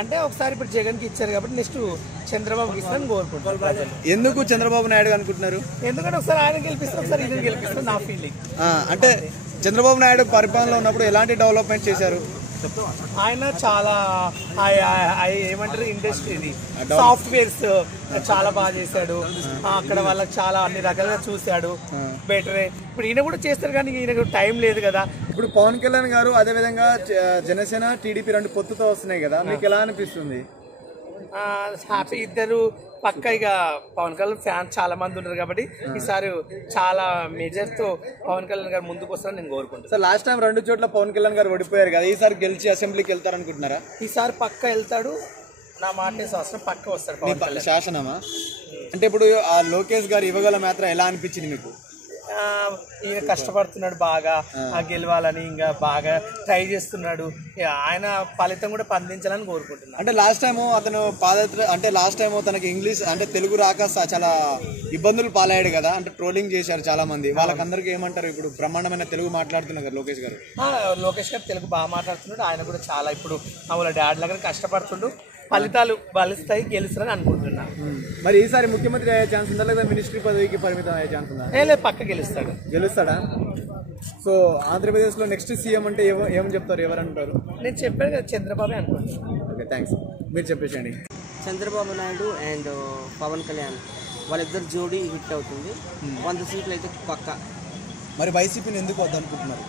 అంటే ఒకసారి ఇప్పుడు జగన్కి ఇచ్చారు కాబట్టి నెక్స్ట్ చంద్రబాబుకి ఇస్తారని కోరుకుంటున్నారు. ఎందుకు చంద్రబాబు నాయుడు అనుకుంటున్నారు? ఎందుకంటే ఒకసారి ఆయన గెలిపిస్తారు, ఒకసారి ఇది గెలిపిస్తారు నా ఫీలింగ్. అంటే చంద్రబాబు నాయుడు పరిపాలనలో ఉన్నప్పుడు ఎలాంటి డెవలప్మెంట్ చేశారు? ఆయన చాలా ఏమంటారు ఇండస్ట్రీని సాఫ్ట్వేర్స్ చాలా బాగా చేశాడు. అక్కడ వాళ్ళకి చాలా అన్ని రకాలుగా చూశాడు. బెటరే ఇప్పుడు ఈయన కూడా చేస్తారు కానీ ఈయనకు టైం లేదు కదా. ఇప్పుడు పవన్ కళ్యాణ్ గారు అదేవిధంగా జనసేన టీడీపీ రెండు పొత్తుతో వస్తున్నాయి కదా, మీకు ఎలా అనిపిస్తుంది? హ్యాపీ ఇద్దరు పక్క ఇక పవన్ కళ్యాణ్ ఫ్యాన్స్ చాలా మంది ఉన్నారు కాబట్టి ఈసారి చాలా మేజర్ తో పవన్ కళ్యాణ్ గారు ముందుకు వస్తారని నేను కోరుకుంటున్నాను. సార్ లాస్ట్ టైం 2 చోట్ల పవన్ కళ్యాణ్ గారు ఓడిపోయారు కదా, ఈసారి గెలిచి అసెంబ్లీకి వెళ్తారనుకుంటున్నారా? ఈసారి పక్క వెళ్తాడు, నా మాట సంవత్సరం పక్క వస్తాడు. శాసనమా? అంటే ఇప్పుడు ఆ లోకేష్ గారు ఇవ్వగల మాత్రం ఎలా అనిపించింది మీకు? ఈయన కష్టపడుతున్నాడు బాగా గెలవాలని, ఇంకా బాగా ట్రై చేస్తున్నాడు. ఆయన ఫలితం కూడా పండించాలని కోరుకుంటున్నాను. అంటే లాస్ట్ టైం అతను లాస్ట్ టైం తనకి ఇంగ్లీష్ అంటే తెలుగు రాక చాలా ఇబ్బందులు పాలయ్యాడు కదా, అంటే ట్రోలింగ్ చేశారు చాలా మంది. వాళ్ళకందరికీ ఏమంటారు? ఇప్పుడు బ్రహ్మాండమైన తెలుగు మాట్లాడుతున్నారు కదా లోకేష్ గారు. లోకేష్ గారు తెలుగు బాగా మాట్లాడుతున్నాడు. ఆయన కూడా చాలా ఇప్పుడు వాళ్ళ డాడీ దగ్గర కష్టపడుతుండు. ఫలితాలు బలిస్తాయి, గెలుస్తారని అనుకుంటున్నా. మరి ఈసారి ముఖ్యమంత్రి అయ్యే ఛాన్స్ ఉందా లేదా మినిస్ట్రీ పదవికి పరిమితం అయ్యే ఛాన్స్ ఉందా? లేదు, పక్క గెలుస్తాడా? సో ఆంధ్రప్రదేశ్ లో నెక్స్ట్ సీఎం అంటే ఏం చెప్తారు, ఎవరంటారు? నేను చెప్పాను కదా, చంద్రబాబు అనుకుంటున్నాను. Okay, thanks. మీరు చెప్పేసండి. చంద్రబాబు నాయుడు అండ్ పవన్ కళ్యాణ్ వాళ్ళిద్దరు జోడీ హిట్ అవుతుంది. 100 సీట్లు అయితే పక్క. మరి వైసీపీని ఎందుకు వద్దనుకుంటున్నారు?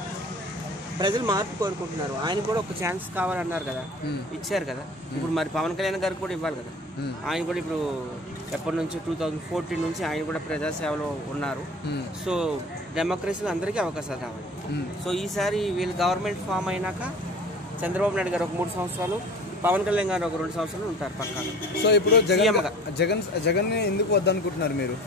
ప్రజలు మార్పు కోరుకుంటున్నారు. ఆయన కూడా ఒక ఛాన్స్ కావాలన్నారు కదా, ఇచ్చారు కదా. ఇప్పుడు మరి పవన్ కళ్యాణ్ గారికి కూడా ఇవ్వాలి కదా. ఆయన కూడా ఇప్పుడు ఎప్పటి నుంచి 2014 నుంచి ఆయన కూడా ప్రజాసేవలో ఉన్నారు. సో డెమోక్రసీలో అందరికీ అవకాశాలు కావాలి. సో ఈసారి వీళ్ళు గవర్నమెంట్ ఫామ్ అయినాక చంద్రబాబు నాయుడు గారు ఒక 3 సంవత్సరాలు, పవన్ కళ్యాణ్ గారు ఒక 2 సంవత్సరాలు ఉంటారు పక్కా. సో ఇప్పుడు జగన్ ఎందుకు వద్దనుకుంటున్నారు మీరు?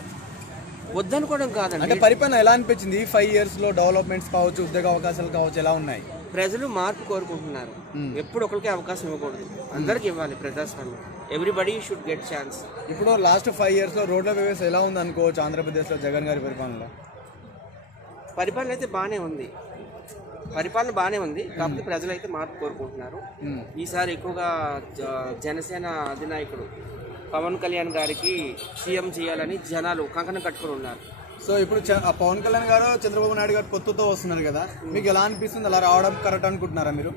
వద్దనుకోవడం కాదండి, అంటే పరిపాలన ఎలా అనిపించింది? 5 years లో డెవలప్మెంట్స్ కావచ్చు, ఉద్యోగ అవకాశాలు కావచ్చు, ఎలా ఉన్నాయి? ప్రజలు మార్పు కోరుకుంటున్నారు. ఎప్పుడు ఒకరికి అవకాశం ఇవ్వకూడదు, అందరికి ఇవ్వాలి. ప్రజాస్వామ్యం, ఎవ్రీబడి షుడ్ గెట్ ఛాన్స్. ఇప్పుడు లాస్ట్ 5 years లో రోడ్ల వ్యవస్థ ఎలా ఉంది అనుకోవచ్చు ఆంధ్రప్రదేశ్లో జగన్ గారి పరిపాలనలో? పరిపాలన అయితే బాగానే ఉంది, కాకపోతే ప్రజలు అయితే మార్పు కోరుకుంటున్నారు. ఈసారి ఎక్కువగా జనసేన అధినాయకుడు పవన్ కళ్యాణ్ గారికి సీఎం చేయాలని జనాలు కంకణం కట్టుకుని ఉన్నారు. సో ఇప్పుడు పవన్ కళ్యాణ్ గారు చంద్రబాబు నాయుడు గారు పొత్తుతో వస్తున్నారు కదా, మీకు ఎలా అనిపిస్తుంది? అలా రావడం కరెక్ట్ అనుకుంటున్నారా మీరు?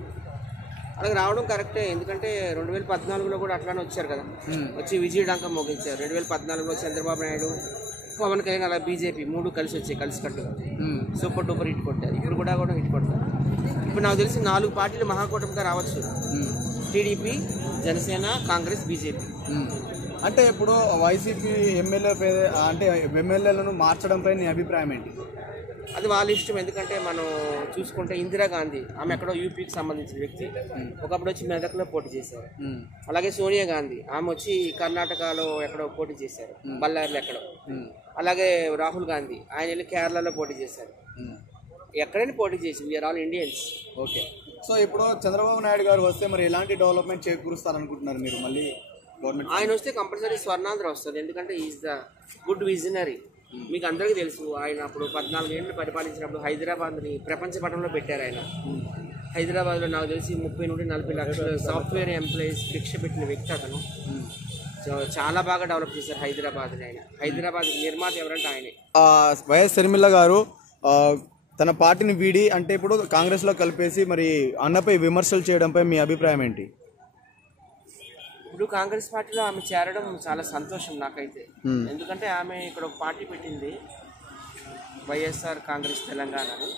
అలాగే రావడం కరెక్టే, ఎందుకంటే 2014లో కూడా అట్లానే వచ్చారు కదా, వచ్చి విజయడంకం మోగించారు. 2014లో చంద్రబాబు నాయుడు, పవన్ కళ్యాణ్, అలా బీజేపీ 3 కలిసి వచ్చాయి, కలిసికట్టుగా సూపర్ డూపర్ హిట్ కొట్టారు. ఇప్పుడు కూడా హిట్ కొడతారు. ఇప్పుడు నాకు తెలిసి 4 పార్టీలు మహాకూటమిగా రావచ్చు, టీడీపీ, జనసేన, కాంగ్రెస్, బీజేపీ. అంటే ఇప్పుడు వైసీపీ ఎమ్మెల్యేలను మార్చడంపై నీ అభిప్రాయం ఏంటి? అది వాళ్ళ ఇష్టం. ఎందుకంటే మనం చూసుకుంటే ఇందిరాగాంధీ, ఆమె ఎక్కడో యూపీకి సంబంధించిన వ్యక్తి, ఒకప్పుడు వచ్చి మెదక్లో పోటీ చేశారు. అలాగే సోనియా గాంధీ, ఆమె వచ్చి కర్ణాటకలో ఎక్కడో పోటీ చేశారు, బళ్ళారిలో ఎక్కడో. అలాగే రాహుల్ గాంధీ, ఆయన వెళ్ళి కేరళలో పోటీ చేశారు. ఎక్కడైనా పోటీ చేసి, we are all Indians. Okay. So ఇప్పుడు చంద్రబాబు నాయుడు గారు వస్తే మరి ఎలాంటి డెవలప్మెంట్ చేకూరుస్తారనుకుంటున్నారు మీరు? మళ్ళీ ఆయన వస్తే కంపల్సరీ స్వర్ణాంధ్ర వస్తుంది, ఎందుకంటే ఈజ్ ద గుడ్ విజనరీ. మీకు అందరికీ తెలుసు, ఆయన అప్పుడు 14 ఏళ్ళు పరిపాలించినప్పుడు హైదరాబాద్ని ప్రపంచ పటంలో పెట్టారు. ఆయన హైదరాబాద్లో నాకు తెలిసి 30 నుండి 40 లక్షల సాఫ్ట్వేర్ ఎంప్లాయీస్ భిక్ష పెట్టిన వ్యక్తి అతను. చాలా బాగా డెవలప్ చేశారు హైదరాబాద్ని. ఆయన హైదరాబాద్ నిర్మాత ఎవరంటే ఆయనే. వైఎస్ షర్మిల గారు తన పార్టీని వీడి అంటే ఇప్పుడు కాంగ్రెస్లో కలిపేసి మరి అన్నపై విమర్శలు చేయడంపై మీ అభిప్రాయం ఏంటి? ఇప్పుడు కాంగ్రెస్ పార్టీలో ఆమె చేరడం చాలా సంతోషం నాకైతే. ఎందుకంటే ఆమె ఇక్కడ ఒక పార్టీ పెట్టింది, వైఎస్ఆర్ కాంగ్రెస్ తెలంగాణ అని.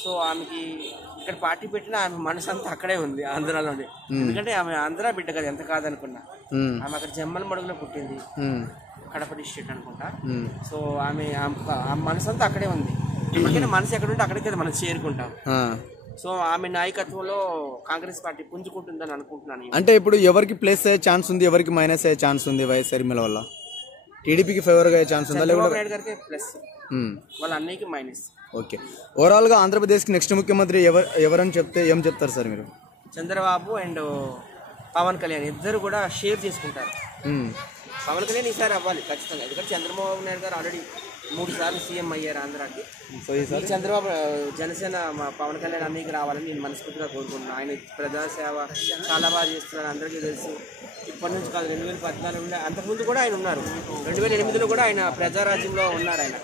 సో ఆమెకి ఇక్కడ పార్టీ పెట్టినా ఆమె మనసు అంతా అక్కడే ఉంది, ఆంధ్రాలోనే. ఎందుకంటే ఆమె ఆంధ్ర బిడ్డ కదా, ఎంత కాదనుకున్నా. ఆమె అక్కడ జమ్మల మడుగులో పుట్టింది, కడప డిస్ట్రిక్ట్ అనుకుంటా. సో ఆమె మనసు అంతా అక్కడే ఉంది. ఇప్పటికైనా మనసు ఎక్కడ ఉంటే అక్కడికి మనం చేరుకుంటాం. సో ఆమె నాయకత్వంలో కాంగ్రెస్ పార్టీ పుంజుకుంటుందని అనుకుంటున్నాను. అంటే ఇప్పుడు ఎవరికి ప్లస్ అయ్యే ఛాన్స్ ఉంది, ఎవరికి మైనస్ అయ్యే ఛాన్స్ ఉంది? వైఎస్ షర్మిల వల్ల టీడీపీకి ఫేవర్గా అయ్యే ఛాన్స్ ఉందా? చంద్రబాబు నాయుడు గారికి ప్లస్, వాళ్ళ అన్నయ్యకి మైనస్. ఓకే. ఓవరాల్గా ఆంధ్రప్రదేశ్కి నెక్స్ట్ ముఖ్యమంత్రి ఎవరని చెప్తే ఏం చెప్తారు సార్ మీరు? చంద్రబాబు అండ్ పవన్ కళ్యాణ్ ఇద్దరు కూడా షేర్ చేసుకుంటారు. పవన్ కళ్యాణ్ ఈసారి అవ్వాలి ఖచ్చితంగా, ఎందుకంటే చంద్రబాబు నాయుడు గారు ఆల్రెడీ 3 సార్లు సీఎం అయ్యారు ఆంధ్రాకి. సో ఈసారి ఈ చంద్రబాబు జనసేన మా పవన్ కళ్యాణ్ అన్నికి రావాలని నేను మనస్ఫూర్తిగా కోరుకుంటున్నాను. ఆయన ప్రజాసేవ చాలా బాగా చేస్తున్నారు, అందరికీ తెలుసు. ఇప్పటి నుంచి కాదు, 2014 నుండి అంతకుముందు కూడా ఆయన ఉన్నారు. 2008లో కూడా ఆయన ప్రజారాజ్యంలో ఉన్నారు. ఆయన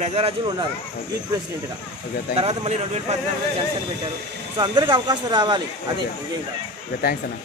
ప్రజారాజ్యంలో ఉన్నారు యూత్ ప్రెసిడెంట్గా. తర్వాత మళ్ళీ 2014లో జనసేన పెట్టారు. సో అందరికీ అవకాశం రావాలి, అదే ఇంకేం కాదు. థ్యాంక్స్ అన్న.